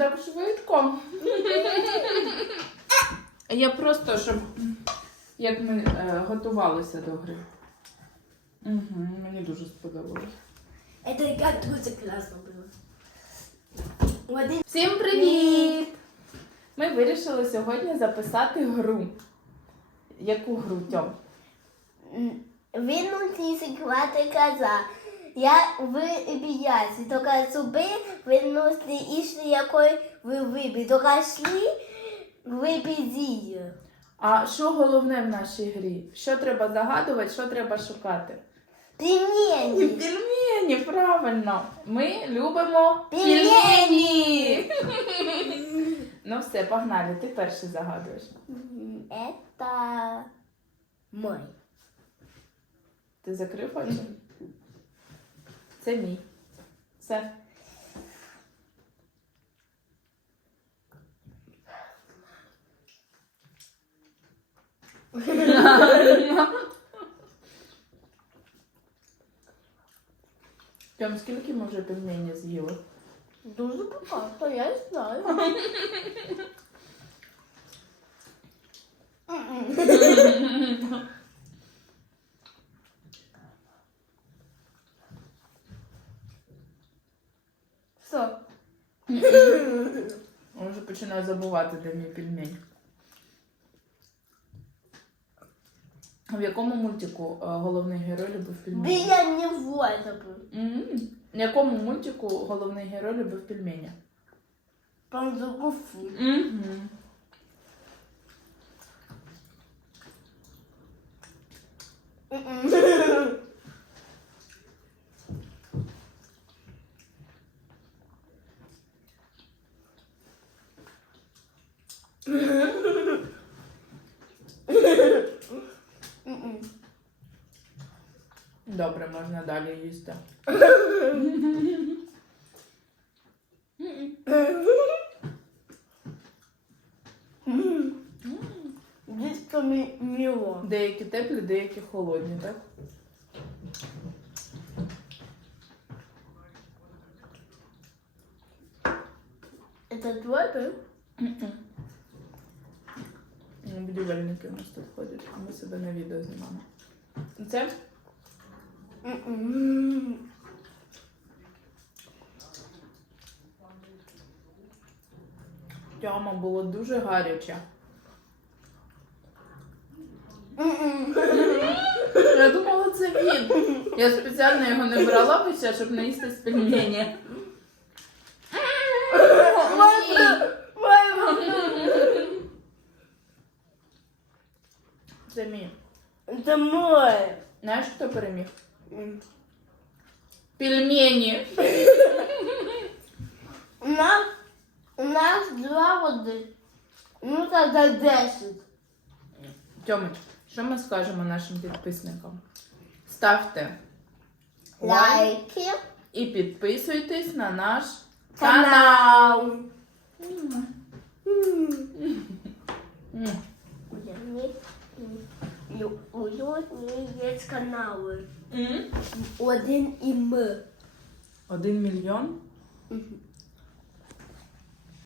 Так швидко. Я просто, щоб як ми е, готувалися до гри. Угу, мені дуже сподобалось. Это и дуже классно было. Один. Всім привіт! Ми вирішили сьогодні записати гру. Яку гру, Тьом? Він хвати коза. Я ви б'яться. Тільки зуби виносили ішли, якої ви вибі. Тільки йшли, ви. А що головне в нашій грі? Що треба загадувати, що треба шукати? Пельмені. Пельмені, правильно. Ми любимо Пельмені. Ну все, погнали, ти перший загадуєш. Это мой. Ти закрив очі? Це мій. Все. Тьом, скільки ми вже пельмені з'їли? Дуже багато, я знаю. Все. Я вже починає забувати, де мій пельмень. В якому мультику е, головний герой любив пельмені? Біля нього забув. В якому мультику головний герой любив пельмені? Пан. Угу. Добре, можна далі їсти. Дійсно міло. Деякі теплі, деякі холодні, так? Це. Ну, Будівельники у нас тут ходять, а ми себе на відео знімаємо. Це тьома було дуже гаряче. Я думала, це він. Я спеціально його не брала б щоб не їсти з Це мій. Це мой. Знаєш, хто переміг? Пельмені. У нас, у нас два води. Ну, за 10. Тьомич, що ми скажемо нашим підписникам? Ставте Лайки. і підписуйтесь на наш Канал. М. У нього є канали. М. Один і М. Один мільйон. Мгм.